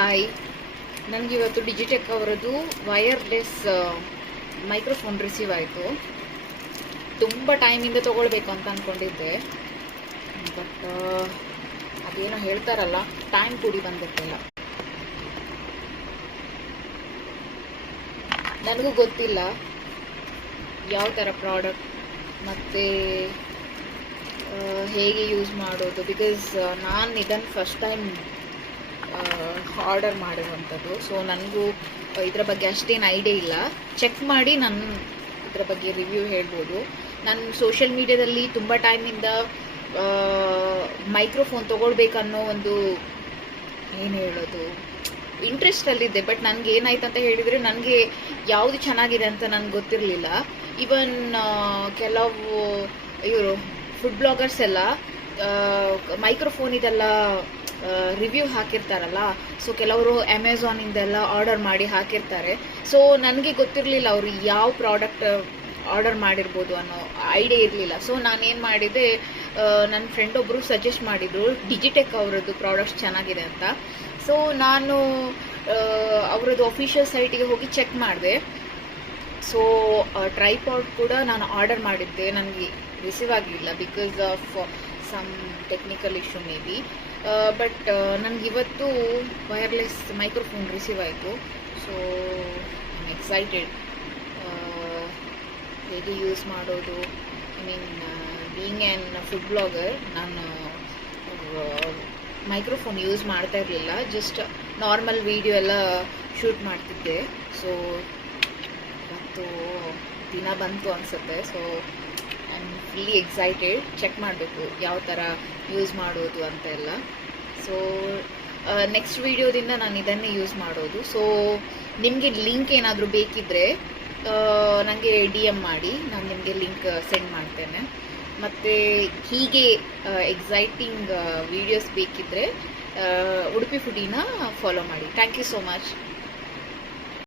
Hi, ನನಗಿವತ್ತು Digitech ಅವರದ್ದು wireless microphone receive ಆಯಿತು. ತುಂಬ ಟೈಮಿಂದ ತೊಗೊಳ್ಬೇಕು ಅಂತ ಅಂದ್ಕೊಂಡಿದ್ದೆ, ಬಟ್ ಅದೇನೋ ಹೇಳ್ತಾರಲ್ಲ, ಟೈಮ್ ಕೂಡಿ ಬಂದಿರ್ತಿಲ್ಲ. ನನಗೂ ಗೊತ್ತಿಲ್ಲ ಯಾವ ಥರ ಪ್ರಾಡಕ್ಟ್ ಮತ್ತು ಹೇಗೆ ಯೂಸ್ ಮಾಡೋದು, ಬಿಕಾಸ್ ನಾನು ಇದನ್ನು ಫಸ್ಟ್ ಟೈಮ್ ಆರ್ಡರ್ ಮಾಡಿರುವಂಥದ್ದು. ಸೊ ನನಗೂ ಇದರ ಬಗ್ಗೆ ಅಷ್ಟೇನು ಐಡಿಯಾ ಇಲ್ಲ. ಚೆಕ್ ಮಾಡಿ ನಾನು ಇದರ ಬಗ್ಗೆ ರಿವ್ಯೂ ಹೇಳ್ಬೋದು. ನಾನು ಸೋಷಿಯಲ್ ಮೀಡ್ಯಾದಲ್ಲಿ ತುಂಬ ಟೈಮಿಂದ ಮೈಕ್ರೋಫೋನ್ ತೊಗೊಳ್ಬೇಕನ್ನೋ ಒಂದು ಏನು ಹೇಳೋದು ಇಂಟ್ರೆಸ್ಟಲ್ಲಿದ್ದೆ. ಬಟ್ ನನಗೆ ಏನಾಯ್ತು ಅಂತ ಹೇಳಿದರೆ, ನನಗೆ ಯಾವುದು ಚೆನ್ನಾಗಿದೆ ಅಂತ ನನಗೆ ಗೊತ್ತಿರಲಿಲ್ಲ. ಈವನ್ ಕೆಲವು ಇವರು ಫುಡ್ ಬ್ಲಾಗರ್ಸ್ ಎಲ್ಲ ಮೈಕ್ರೋಫೋನ್ ಇದೆಲ್ಲ ರಿವ್ಯೂ ಹಾಕಿರ್ತಾರಲ್ಲ, ಸೊ ಕೆಲವರು ಅಮೆಝಾನಿಂದೆಲ್ಲ ಆರ್ಡರ್ ಮಾಡಿ ಹಾಕಿರ್ತಾರೆ. ಸೊ ನನಗೆ ಗೊತ್ತಿರಲಿಲ್ಲ ಅವರು ಯಾವ ಪ್ರಾಡಕ್ಟ್ ಆರ್ಡರ್ ಮಾಡಿರ್ಬೋದು ಅನ್ನೋ ಐಡಿಯಾ ಇರಲಿಲ್ಲ. ಸೊ ನಾನೇನು ಮಾಡಿದೆ, ನನ್ನ ಫ್ರೆಂಡ್ ಒಬ್ಬರು ಸಜೆಸ್ಟ್ ಮಾಡಿದರು ಡಿಜಿಟೆಕ್ ಅವರದ್ದು ಪ್ರಾಡಕ್ಟ್ಸ್ ಚೆನ್ನಾಗಿದೆ ಅಂತ. ಸೊ ನಾನು ಅವರದ್ದು ಅಫಿಷಿಯಲ್ ಸೈಟಿಗೆ ಹೋಗಿ ಚೆಕ್ ಮಾಡಿದೆ. ಸೊ ಟ್ರೈಪಾಡ್ ಕೂಡ ನಾನು ಆರ್ಡರ್ ಮಾಡಿದ್ದೆ, ನನಗೆ ರಿಸೀವ್ ಆಗಲಿಲ್ಲ because of some technical issue may be. But ನನಗಿವತ್ತು ವೈರ್ಲೆಸ್ ಮೈಕ್ರೋಫೋನ್ ರಿಸೀವ್ ಆಯಿತು. ಸೊ ಐ ಆಮ್ ಎಕ್ಸೈಟೆಡ್ ಹೇಗೆ ಯೂಸ್ ಮಾಡೋದು. I mean being an food blogger, ನಾನು ಮೈಕ್ರೋಫೋನ್ ಯೂಸ್ ಮಾಡ್ತಾ ಇರಲಿಲ್ಲ, ಜಸ್ಟ್ ನಾರ್ಮಲ್ ವೀಡಿಯೋ ಎಲ್ಲ ಶೂಟ್ ಮಾಡ್ತಿದ್ದೆ. ಸೊ ಇವತ್ತು ದಿನ ಬಂತು ಅನಿಸುತ್ತೆ. So I am fully excited. Check ಮಾಡಬೇಕು ಯಾವ ಥರ ಯೂಸ್ ಮಾಡೋದು ಅಂತ ಎಲ್ಲ. ಸೊ ನೆಕ್ಸ್ಟ್ ವೀಡಿಯೋದಿಂದ ನಾನು ಇದನ್ನೇ ಯೂಸ್ ಮಾಡೋದು. ಸೊ ನಿಮಗೆ ಲಿಂಕ್ ಏನಾದರೂ ಬೇಕಿದ್ದರೆ ನನಗೆ DM ಮಾಡಿ, ನಾನು ನಿಮಗೆ ಲಿಂಕ್ ಸೆಂಡ್ ಮಾಡ್ತೇನೆ. ಮತ್ತು ಹೀಗೆ ಎಕ್ಸೈಟಿಂಗ್ ವೀಡಿಯೋಸ್ ಬೇಕಿದ್ದರೆ ಉಡುಪಿ ಫುಡಿನ ಫಾಲೋ ಮಾಡಿ. Thank you so much.